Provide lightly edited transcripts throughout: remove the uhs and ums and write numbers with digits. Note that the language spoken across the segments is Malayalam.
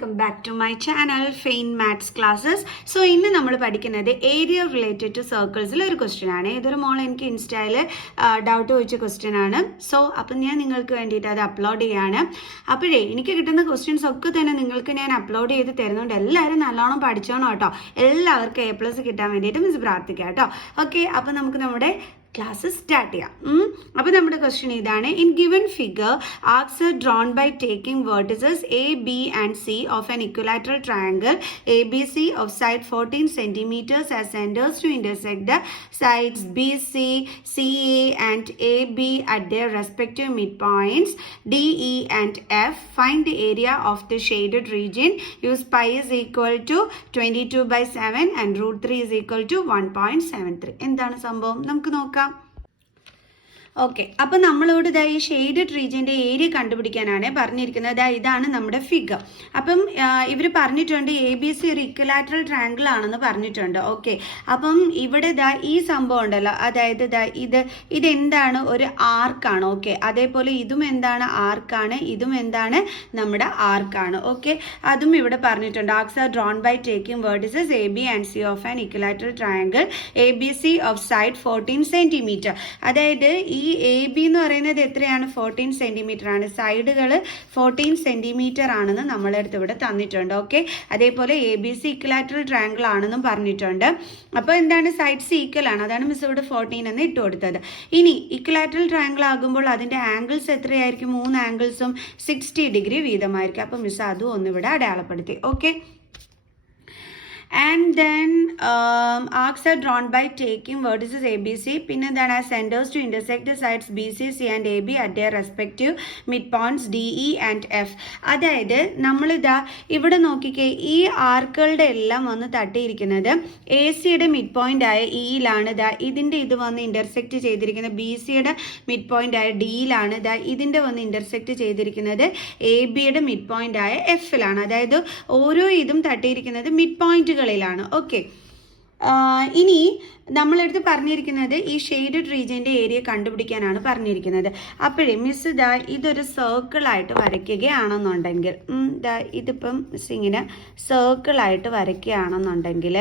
Welcome back to my channel fine maths classes. So ഇന്ന് നമ്മൾ പഠിക്കുന്നത് ഏരിയ റിലേറ്റഡ് ടു സർക്കിൾസിൽ ഒരു ക്വസ്റ്റ്യൻ ആണ്. ഇതൊരു മോൾ എനിക്ക് ഇൻസ്റ്റയിൽ ഡൗട്ട് ചോദിച്ച ക്വസ്റ്റ്യൻ ആണ്. സോ അപ്പം ഞാൻ നിങ്ങൾക്ക് വേണ്ടിയിട്ട് അത് അപ്ലോഡ് ചെയ്യാണ്. അപ്പോഴേ എനിക്ക് കിട്ടുന്ന ക്വസ്റ്റ്യൻസ് ഒക്കെ തന്നെ നിങ്ങൾക്ക് ഞാൻ അപ്ലോഡ് ചെയ്ത് തരുന്നുണ്ട്. എല്ലാവരും നല്ലോണം പഠിച്ചോണം കേട്ടോ. എല്ലാവർക്കും A+ കിട്ടാൻ വേണ്ടിയിട്ട് മിസ് പ്രാർത്ഥിക്കാം കേട്ടോ. ഓക്കെ, അപ്പം നമുക്ക് നമ്മുടെ ക്ലാസ് സ്റ്റാർട്ട് ചെയ്യാം. അപ്പോൾ നമ്മുടെ ക്വസ്റ്റ്യൻ ഇതാണ്. In given figure arcs are drawn by taking vertices A, B and C of an equilateral triangle ABC of side 14 centimeters as centers to intersect the sides BC, CA and AB at their respective midpoints DE and F. Find the area of the shaded region. Use pi is equal to 22/7 and √3 is equal to 1.73. എന്താണ് സംഭവം നമുക്ക് നോക്കാം. ഓക്കെ, അപ്പം നമ്മളോട് ഈ ഷെയ്ഡഡ് റീജിയൻ്റെ ഏരിയ കണ്ടുപിടിക്കാനാണ് പറഞ്ഞിരിക്കുന്നത്. ഇതാണ് നമ്മുടെ ഫിഗർ. അപ്പം ഇവർ പറഞ്ഞിട്ടുണ്ട് ABC ഒരു ഇക്വലാറ്ററൽ ട്രയാങ്കിൾ ആണെന്ന് പറഞ്ഞിട്ടുണ്ട്. ഓക്കെ, അപ്പം ഇവിടെ ഈ സംഭവം ഉണ്ടല്ലോ, അതായത് ഇതെന്താണ്, ഒരു ആർക്കാണ്. ഓക്കെ, അതേപോലെ ഇതും എന്താണ്, ആർക്കാണ്. ഇതും എന്താണ്, നമ്മുടെ ആർക്കാണ്. ഓക്കെ, അതും ഇവിടെ പറഞ്ഞിട്ടുണ്ട്. Arcs are drawn by taking vertices AB and C of an equilateral triangle ABC of side 14 centimeter. അതായത് ഈ AB എന്ന് പറയുന്നത് എത്രയാണ്, 14 സെന്റിമീറ്റർ ആണ്. സൈഡുകൾ 14 സെന്റിമീറ്റർ ആണെന്ന് നമ്മളടുത്ത് ഇവിടെ തന്നിട്ടുണ്ട്. ഓക്കെ, അതേപോലെ ABC ഇക്വലാറ്ററൽ ട്രയാങ്കിൾ ആണെന്നും പറഞ്ഞിട്ടുണ്ട്. അപ്പോൾ എന്താണ്, സൈഡ്സ് ഈക്വൽ ആണ്. അതാണ് മിസ് ഇവിടെ 14 എന്ന് ഇട്ട് കൊടുത്തത്. ഇനി ഇക്വലാറ്ററൽ ട്രയാങ്കിൾ ആകുമ്പോൾ അതിൻ്റെ ആംഗിൾസ് എത്രയായിരിക്കും, 3 ആംഗിൾസും 60 ഡിഗ്രി വീതമായിരിക്കും. അപ്പോൾ മിസ് അതും ഒന്നിവിടെ അടയാളപ്പെടുത്തി. Okay, and then arcs are drawn by taking vertices ABC, പിന്നെ എന്താണ്, centers to intersect the sides BC, C and AB at their respective midpoints DE and F. അതായത് നമ്മളിതാ ഇവിടെ നോക്കിക്കേ, ഈ ആർക്കുകളുടെ എല്ലാം വന്ന് തട്ടിയിരിക്കുന്നത് AC-യുടെ മിഡ് പോയിന്റ് ആയ ഇയിലാണ്. ഇതിൻ്റെ ഇത് വന്ന് ഇന്റർസെക്റ്റ് ചെയ്തിരിക്കുന്നത് BC-യുടെ മിഡ് പോയിന്റ് ആയ ഡിയിലാണ്. ഇതിൻ്റെ വന്ന് ഇന്റർസെക്റ്റ് ചെയ്തിരിക്കുന്നത് AB-യുടെ മിഡ് പോയിന്റ് ആയ F-ലാണ്. അതായത് ഓരോ ഇതും തട്ടിയിരിക്കുന്നത് മിഡ് പോയിന്റുകൾ ാണ്. ഓക്കെ, ഇനി നമ്മളെടുത്ത് പറഞ്ഞിരിക്കുന്നത് ഈ ഷെയ്ഡഡ് റീജിയൻ്റെ ഏരിയ കണ്ടുപിടിക്കാനാണ് പറഞ്ഞിരിക്കുന്നത്. അപ്പോഴേ മിസ് ഇതൊരു സർക്കിളായിട്ട് വരയ്ക്കുകയാണെന്നുണ്ടെങ്കിൽ, ഇതിപ്പം മിസ് ഇങ്ങനെ സർക്കിളായിട്ട് വരയ്ക്കുകയാണെന്നുണ്ടെങ്കിൽ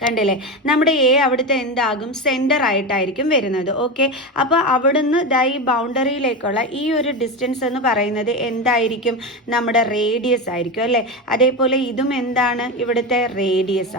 കണ്ടില്ലേ, നമ്മുടെ A അവിടുത്തെ എന്താകും, സെൻറ്റർ ആയിട്ടായിരിക്കും വരുന്നത്. ഓക്കെ, അപ്പോൾ അവിടുന്ന് ഈ ബൗണ്ടറിയിലേക്കുള്ള ഈ ഒരു ഡിസ്റ്റൻസ് എന്ന് പറയുന്നത് എന്തായിരിക്കും, നമ്മുടെ റേഡിയസ് ആയിരിക്കും അല്ലേ. അതേപോലെ ഇതും എന്താണ്, ഇവിടുത്തെ റേഡിയസ്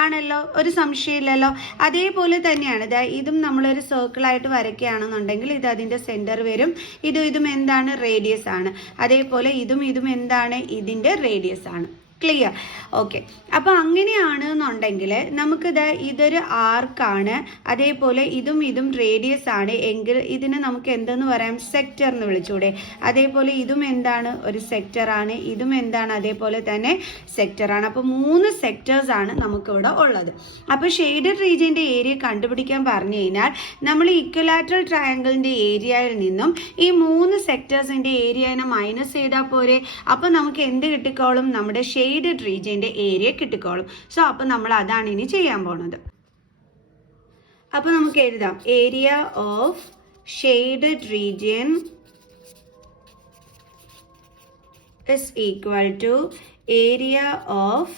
ആണല്ലോ, ഒരു സംശയമില്ലല്ലോ. അതേപോലെ തന്നെയാണ് ഇതും നമ്മളൊരു സർക്കിളായിട്ട് വരയ്ക്കുകയാണെന്നുണ്ടെങ്കിൽ ഇത് അതിൻ്റെ സെൻറ്റർ വരും. ഇതും എന്താണ്, റേഡിയസ് ആണ്. അതേപോലെ ഇതും എന്താണ്, ഇതിൻ്റെ റേഡിയസ് ആണ്. ക്ലിയർ? ഓക്കെ, അപ്പോൾ അങ്ങനെയാണെന്നുണ്ടെങ്കിൽ നമുക്കിത് ഇതൊരു ആർക്കാണ്, അതേപോലെ ഇതും റേഡിയസ് ആണ് എങ്കിൽ ഇതിനെ നമുക്ക് എന്തെന്ന് പറയാം, സെക്ടർ എന്ന് വിളിച്ചൂടെ. അതേപോലെ ഇതും എന്താണ്, ഒരു സെക്ടറാണ്. ഇതും എന്താണ്, അതേപോലെ തന്നെ സെക്ടറാണ്. അപ്പോൾ 3 സെക്ടേഴ്സ് ആണ് നമുക്കിവിടെ ഉള്ളത്. അപ്പോൾ ഷെയ്ഡഡ് റീജിയൻ്റെ ഏരിയ കണ്ടുപിടിക്കാൻ പറഞ്ഞു കഴിഞ്ഞാൽ നമ്മൾ ഇക്വലാറ്ററൽ ട്രയാങ്കിളിൻ്റെ ഏരിയയിൽ നിന്നും ഈ 3 സെക്ടേഴ്സിൻ്റെ ഏരിയനെ മൈനസ് ചെയ്താൽ പോരെ. അപ്പോൾ നമുക്ക് എന്ത് കിട്ടിക്കോളും, നമ്മുടെ ഷെയ്ഡഡ് റീജിയൻ്റെ ഏരിയ കിട്ടിക്കോളും. സോ അപ്പോൾ നമ്മൾ അതാണ് ഇനി ചെയ്യാൻ പോണത്. അപ്പോൾ നമുക്ക് എഴുതാം, area of shaded region is equal to area of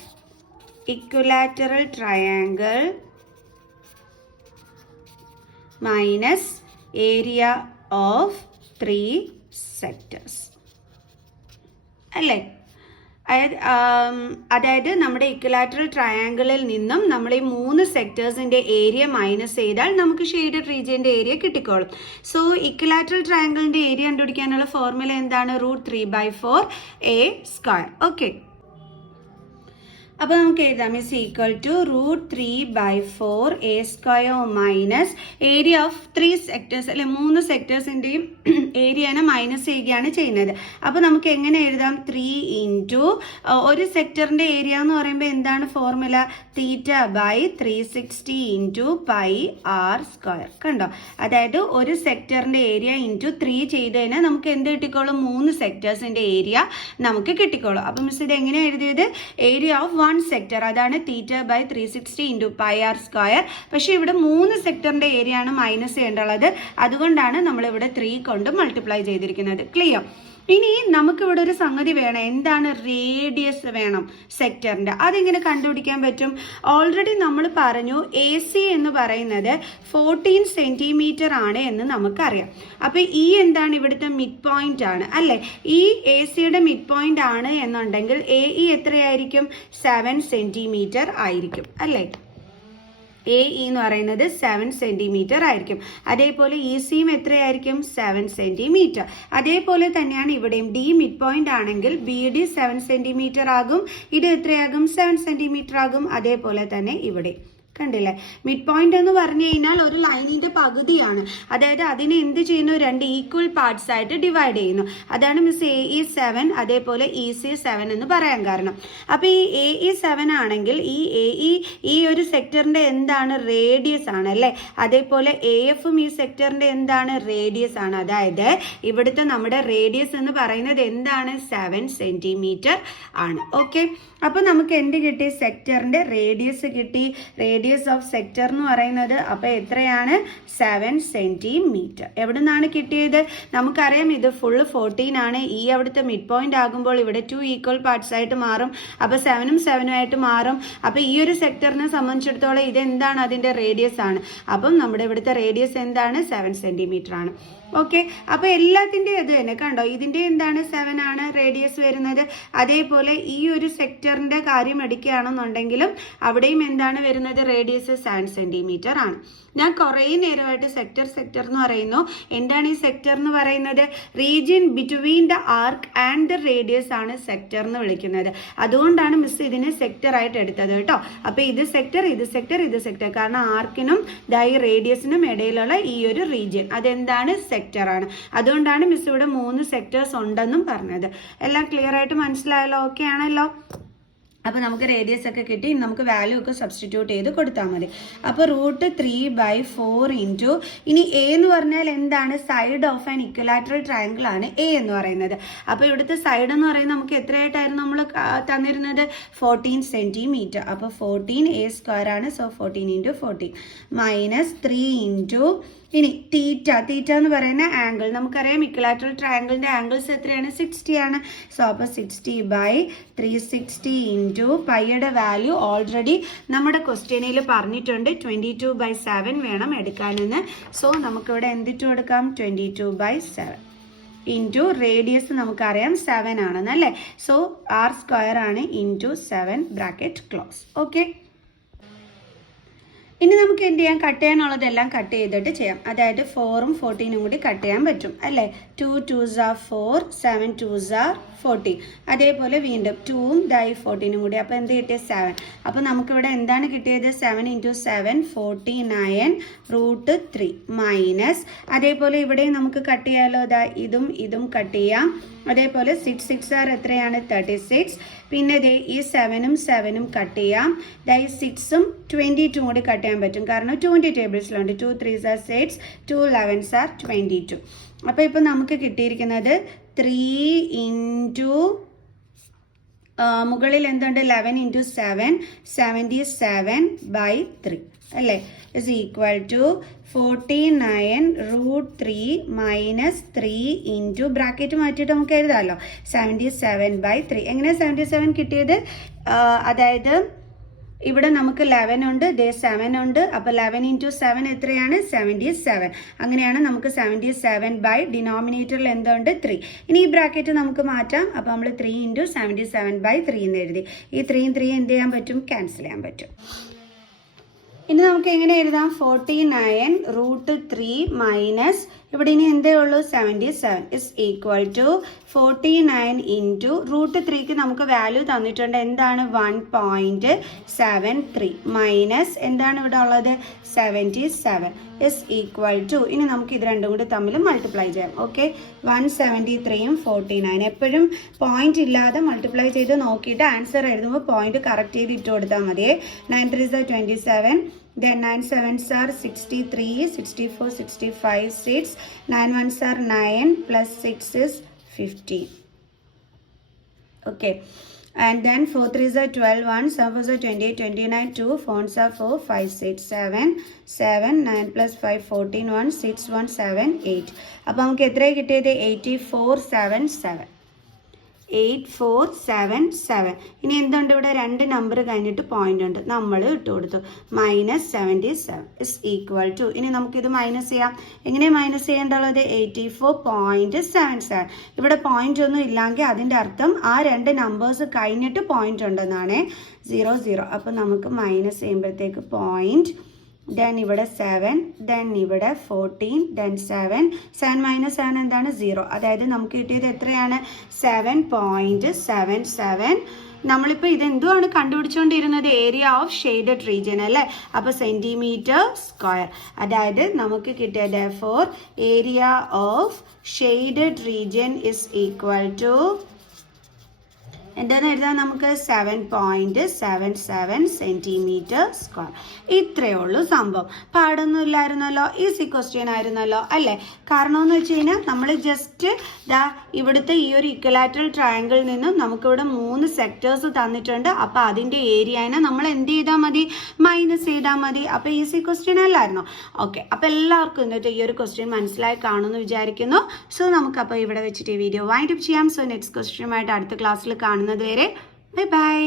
equilateral triangle minus area of 3 sectors അല്ലേ. അതായത് നമ്മുടെ ഇക്വലാറ്ററൽ ട്രയാങ്കിളിൽ നിന്നും നമ്മൾ ഈ 3 സെക്ടേഴ്സിൻ്റെ ഏരിയ മൈനസ് ചെയ്താൽ നമുക്ക് ഷെയ്ഡഡ് റീജിയൻ്റെ ഏരിയ കിട്ടിക്കോളും. സോ ഇക്വലാറ്ററൽ ട്രയാങ്കിളിൻ്റെ ഏരിയ കണ്ടുപിടിക്കാനുള്ള ഫോർമുല എന്താണ്, √3/4 A². ഓക്കെ, അപ്പോൾ നമുക്ക് എഴുതാം is equal to √3/4 A² minus area of 3 sectors അല്ലെ, 3 സെക്ടേഴ്സിൻ്റെയും ഏരിയനെ മൈനസ് ചെയ്യുകയാണ് ചെയ്യുന്നത്. അപ്പോൾ നമുക്ക് എങ്ങനെ എഴുതാം, 3 ഇൻറ്റു ഒരു സെക്ടറിൻ്റെ ഏരിയ എന്ന് പറയുമ്പോൾ എന്താണ് ഫോർമുല, θ/360 ഇൻറ്റു πr². കണ്ടോ, അതായത് ഒരു സെക്ടറിൻ്റെ ഏരിയ ഇൻറ്റു 3 ചെയ്ത് കഴിഞ്ഞാൽ നമുക്ക് എന്ത് കിട്ടിക്കോളും, 3 സെക്ടേഴ്സിൻ്റെ ഏരിയ നമുക്ക് കിട്ടിക്കോളും. അപ്പോൾ മിസ് ഇത് എങ്ങനെ എഴുതിയത്, ഏരിയ ഓഫ് 1 സെക്ടർ, അതാണ് θ/360 ഇൻറ്റു πr². പക്ഷേ ഇവിടെ 3 സെക്ടറിൻ്റെ ഏരിയ ആണ് മൈനസ് ചെയ്യേണ്ടത്. അതുകൊണ്ടാണ് നമ്മളിവിടെ 3 കൊണ്ട് മൾട്ടിപ്ലൈ ചെയ്തിരിക്കുന്നത്. ക്ലിയർ? ഇനി നമുക്കിവിടെ ഒരു സംഗതി വേണം, എന്താണ് റേഡിയസ് വേണം സെക്ടറിൻ്റെ. അതെങ്ങനെ കണ്ടുപിടിക്കാൻ പറ്റും? ഓൾറെഡി നമ്മൾ പറഞ്ഞു AC എന്ന് പറയുന്നത് 14 സെൻറ്റിമീറ്റർ ആണ് എന്ന് നമുക്കറിയാം. അപ്പോൾ ഈ എന്താണ് ഇവിടുത്തെ മിഡ് പോയിന്റ് ആണ് അല്ലേ? ഈ AC-യുടെ മിഡ് പോയിന്റ് ആണ് എന്നുണ്ടെങ്കിൽ AE എത്രയായിരിക്കും? 7 സെൻറ്റിമീറ്റർ ആയിരിക്കും അല്ലേ? AE എന്ന് പറയുന്നത് 7 സെൻറ്റിമീറ്റർ ആയിരിക്കും. അതേപോലെ ECയും എത്രയായിരിക്കും? 7 സെൻറ്റിമീറ്റർ. അതേപോലെ തന്നെയാണ് ഇവിടെയും D മിഡ് പോയിന്റ് ആണെങ്കിൽ BD 7 സെൻറ്റിമീറ്റർ ആകും. ഇത് എത്രയാകും? 7 സെൻറ്റിമീറ്റർ ആകും. അതേപോലെ തന്നെ ഇവിടെ കണ്ടില്ലേ? മിഡ് പോയിന്റ് എന്ന് പറഞ്ഞു കഴിഞ്ഞാൽ ഒരു ലൈനിന്റെ പകുതിയാണ്. അതായത് അതിനെ എന്ത് ചെയ്യുന്നു? 2 ഈക്വൽ പാർട്സ് ആയിട്ട് ഡിവൈഡ് ചെയ്യുന്നു. അതാണ് മിസ് AE 7 അതേപോലെ EC 7 എന്ന് പറയാൻ കാരണം. അപ്പൊ ഈ AE 7 ആണെങ്കിൽ ഈ AE ഈ ഒരു സെക്ടറിന്റെ എന്താണ്? റേഡിയസ് ആണ് അല്ലേ? അതേപോലെ AFും ഈ സെക്ടറിന്റെ എന്താണ്? റേഡിയസ് ആണ്. അതായത് ഇവിടുത്തെ നമ്മുടെ റേഡിയസ് എന്ന് പറയുന്നത് എന്താണ്? 7 സെൻറ്റിമീറ്റർ ആണ്. ഓക്കെ, അപ്പൊ നമുക്ക് എന്ത് കിട്ടി? സെക്ടറിന്റെ റേഡിയസ് കിട്ടി. റേഡിയസ് ഓഫ് സെക്ടർ എന്ന് പറയുന്നത് അപ്പോൾ എത്രയാണ്? 7 സെൻറ്റിമീറ്റർ. എവിടെ നിന്നാണ് കിട്ടിയത്? നമുക്കറിയാം ഇത് ഫുള്ള് 14 ആണ്. ഈ അവിടുത്തെ മിഡ് പോയിന്റ് ആകുമ്പോൾ ഇവിടെ 2 ഈക്വൽ പാർട്സ് ആയിട്ട് മാറും. അപ്പോൾ 7ഉം 7ഉം ആയിട്ട് മാറും. അപ്പോൾ ഈ ഒരു സെക്ടറിനെ സംബന്ധിച്ചിടത്തോളം ഇത് എന്താണ്? അതിൻ്റെ റേഡിയസ് ആണ്. അപ്പം നമ്മുടെ ഇവിടുത്തെ റേഡിയസ് എന്താണ്? 7 സെൻറ്റിമീറ്റർ ആണ്. ഓക്കെ, അപ്പോൾ എല്ലാത്തിൻ്റെ ഇത് തന്നെ കണ്ടോ, ഇതിൻ്റെ എന്താണ്? 7 ആണ് റേഡിയസ് വരുന്നത്. അതേപോലെ ഈ ഒരു സെക്ടറിൻ്റെ കാര്യം എടുക്കുകയാണെന്നുണ്ടെങ്കിലും അവിടെയും എന്താണ് വരുന്നത്? റേഡിയസ് 7 സെൻറ്റിമീറ്റർ ആണ്. ഞാൻ കുറേ നേരമായിട്ട് സെക്ടർ എന്ന് പറയുന്നു. എന്താണ് ഈ സെക്ടർ എന്ന് പറയുന്നത്? Region between the arc and the radius ആണ് സെക്ടർ എന്ന് വിളിക്കുന്നത്. അതുകൊണ്ടാണ് മിസ് ഇതിനെ സെക്ടർ ആയിട്ട് എടുത്തത് കേട്ടോ. അപ്പോൾ ഇത് സെക്ടർ, ഇത് സെക്ടർ, ഇത് സെക്ടർ. കാരണം ആർക്കിനും ഈ റേഡിയസിനും ഇടയിലുള്ള ഈ ഒരു റീജിയൻ അതെന്താണ്? സെക്ടർ ആണ്. അതുകൊണ്ടാണ് മിസ് ഇവിടെ 3 സെക്ടേഴ്സ് ഉണ്ടെന്നും പറഞ്ഞത്. എല്ലാം ക്ലിയർ ആയിട്ട് മനസ്സിലായല്ലോ? ഓക്കെ ആണല്ലോ? അപ്പോൾ നമുക്ക് റേഡിയസ് ഒക്കെ കിട്ടി. നമുക്ക് വാല്യൂ ഒക്കെ സബ്സ്റ്റിറ്റ്യൂട്ട് ചെയ്ത് കൊടുത്താൽ മതി. അപ്പോൾ √3/4 ഇൻറ്റു ഇനി A എന്ന് പറഞ്ഞാൽ എന്താണ്? Side of an equilateral triangle ആണ് A എന്ന് പറയുന്നത്. അപ്പോൾ ഇവിടുത്തെ സൈഡ് എന്ന് പറയുന്നത് നമുക്ക് എത്രയായിട്ടായിരുന്നു നമ്മൾ തന്നിരുന്നത്? 14 സെൻറ്റിമീറ്റർ. അപ്പോൾ 14A² ആണ്. സോ 14 × 14 -3 ഇൻറ്റു ഇനി തീറ്റ എന്ന് പറയുന്ന ആംഗിൾ നമുക്കറിയാം. ഇക്വലാറ്ററൽ ട്രയാങ്കിളിൻ്റെ ആംഗിൾസ് എത്രയാണ്? 60 ആണ്. സോ അപ്പോൾ 60/360 ഇൻറ്റു പൈയുടെ വാല്യൂ ഓൾറെഡി നമ്മുടെ ക്വസ്റ്റ്യനിൽ പറഞ്ഞിട്ടുണ്ട്. 22/7 വേണം എടുക്കാനെന്ന്. സോ നമുക്കിവിടെ എന്തിട്ട് കൊടുക്കാം? 22/7 ഇൻറ്റു റേഡിയസ് നമുക്കറിയാം 7 ആണെന്നല്ലേ? സോ R² ആണ് ഇൻറ്റു 7 ബ്രാക്കറ്റ് ക്ലോസ്. ഓക്കെ, ഇനി നമുക്ക് എന്ത് ചെയ്യാം? കട്ട് ചെയ്യാനുള്ളതെല്ലാം കട്ട് ചെയ്തിട്ട് ചെയ്യാം. അതായത് 4ഉം 14ഉം കൂടി കട്ട് ചെയ്യാൻ പറ്റും അല്ലേ? 2 2s are 4, 7 2s are 14. അതേപോലെ വീണ്ടും 2ഉം 14ഉം കൂടി. അപ്പോൾ എന്ത് കിട്ടിയ? 7. അപ്പോൾ നമുക്കിവിടെ എന്താണ് കിട്ടിയത്? 7 × 7 49 √3 മൈനസ് അതേപോലെ ഇവിടെ നമുക്ക് കട്ട് ചെയ്യാമല്ലോ. ഇതും കട്ട് ചെയ്യാം. അതേപോലെ 6 6 are എത്രയാണ്? 36. പിന്നെ ഈ 7ഉം 7ഉം കട്ട് ചെയ്യാം. ഈ 6ഉം 22ഉം കൂടി കട്ട് ചെയ്യാൻ പറ്റും. കാരണം 20 ടേബിൾസിലുണ്ട്. 2 3s are 6, 2 11s are 22. അപ്പോൾ ഇപ്പോൾ നമുക്ക് കിട്ടിയിരിക്കുന്നത് 3 ഇൻറ്റു മുകളിൽ എന്തുണ്ട്? 11 × 7 77/3 അല്ലേ? is equal to 49 √3 -3 into bracket മാറ്റിയിട്ട് നമുക്ക് എഴുതാമല്ലോ. 77/3. എങ്ങനെയാണ് 77 കിട്ടിയത്? അതായത് ഇവിടെ നമുക്ക് 11 ഉണ്ട്, 7 ഉണ്ട്. അപ്പോൾ 11 × 7 എത്രയാണ്? 77. അങ്ങനെയാണ് നമുക്ക് 77 ഡിനോമിനേറ്ററിൽ എന്തുണ്ട്? 3. ഇനി ഈ ബ്രാക്കറ്റ് നമുക്ക് മാറ്റാം. അപ്പോൾ നമ്മൾ 3 × 77/3 എന്ന് എഴുതി. ഈ 3ഉം 3 എന്ത് ചെയ്യാൻ പറ്റും? ക്യാൻസൽ ചെയ്യാൻ പറ്റും. ഇനി നമുക്ക് എങ്ങനെ എഴുതാം? 49 √3 മൈനസ് ഇവിടെ ഇനി എന്തേ ഉള്ളൂ? 77 is equal to 49 ഇൻറ്റു √3ക്ക് നമുക്ക് വാല്യൂ തന്നിട്ടുണ്ട്. എന്താണ്? 1.73 മൈനസ് എന്താണ് ഇവിടെ ഉള്ളത്? 77 is equal to ഇനി നമുക്ക് ഇത് രണ്ടും കൂടി തമ്മിൽ മൾട്ടിപ്ലൈ ചെയ്യാം. ഓക്കെ, 173ഉം 49 എപ്പോഴും പോയിന്റ് ഇല്ലാതെ മൾട്ടിപ്ലൈ ചെയ്ത് നോക്കിയിട്ട് ആൻസർ എഴുതുമ്പോൾ പോയിന്റ് കറക്റ്റ് ചെയ്ത് ഇട്ട് കൊടുത്താൽ മതിയേ. 9 3s are 27. Then 9 7s are 63, 64, 65, 6. 9 1s are 9 plus 6 is 15. Okay. And then 4 3s are 12, 1, 7 4s are 28, 29, 2, 4s are 4, 5, 6, 7, 7, 9 plus 5, 14, 1, 6, 1, 7, 8. അപ്പോൾ നമുക്ക് എത്രയാണ് കിട്ടിയത്? 8477. 8477. ഇനി എന്തുണ്ട് ഇവിടെ? 2 നമ്പർ കഴിഞ്ഞിട്ട് പോയിന്റ് ഉണ്ട്, നമ്മൾ ഇട്ട് കൊടുത്തു. -77 ഇസ് ഈക്വൽ ടു, ഇനി നമുക്കിത് മൈനസ് ചെയ്യാം. എങ്ങനെ മൈനസ് ചെയ്യേണ്ടുള്ളത്? 84.77. ഇവിടെ പോയിന്റ് ഒന്നും ഇല്ലെങ്കിൽ അതിൻ്റെ അർത്ഥം ആ 2 നമ്പേഴ്സ് കഴിഞ്ഞിട്ട് പോയിന്റ് ഉണ്ടെന്നാണ്. 0 0. അപ്പം നമുക്ക് മൈനസ് ചെയ്യുമ്പോഴത്തേക്ക് പോയിന്റ്, ദെൻ ഇവിടെ 7, ദെൻ ഇവിടെ 14, ദെൻ 7 മൈനസ് 7 എന്താണ്? 0. അതായത് നമുക്ക് കിട്ടിയത് എത്രയാണ്? 7.77. നമ്മളിപ്പോൾ ഇതെന്തുമാണ് കണ്ടുപിടിച്ചുകൊണ്ടിരുന്നത്? ഏരിയ ഓഫ് ഷെയ്ഡഡ് റീജിയൻ അല്ലേ? അപ്പോൾ സെൻറ്റിമീറ്റർ സ്ക്വയർ. അതായത് നമുക്ക് കിട്ടിയത് for area of shaded region is equal to എന്താണെന്ന് എഴുതാൻ നമുക്ക്? 7.77 സെൻറ്റിമീറ്റർ സ്ക്വയർ. ഇത്രയേ ഉള്ളൂ സംഭവം. പാടൊന്നും ഇല്ലായിരുന്നല്ലോ, ഈസി ക്വസ്റ്റ്യൻ ആയിരുന്നല്ലോ അല്ലേ? കാരണം എന്ന് വെച്ച് കഴിഞ്ഞാൽ നമ്മൾ ജസ്റ്റ് ഇവിടുത്തെ ഈ ഒരു ഇക്വലാറ്ററൽ ട്രയാങ്കിളിൽ നിന്നും നമുക്കിവിടെ 3 സെക്ടേഴ്സ് തന്നിട്ടുണ്ട്. അപ്പോൾ അതിൻ്റെ ഏരിയനെ നമ്മൾ എന്ത് ചെയ്താൽ മതി? മൈനസ് ചെയ്താൽ മതി. അപ്പോൾ ഈസി ക്വസ്റ്റ്യൻ അല്ലായിരുന്നോ? ഓക്കെ, അപ്പോൾ എല്ലാവർക്കും ഇന്നത്തെ ഈ ഒരു ക്വസ്റ്റ്യൻ മനസ്സിലായി കാണുമെന്ന് വിചാരിക്കുന്നു. സോ നമുക്കപ്പോൾ ഇവിടെ വെച്ചിട്ട് ഈ വീഡിയോ വൈൻഡ് അപ്പ് ചെയ്യാം. സോ നെക്സ്റ്റ് ക്വസ്റ്റ്യനുമായിട്ട് അടുത്ത ക്ലാസ്സിൽ കാണുന്നത് വരെ ബൈ ബൈ.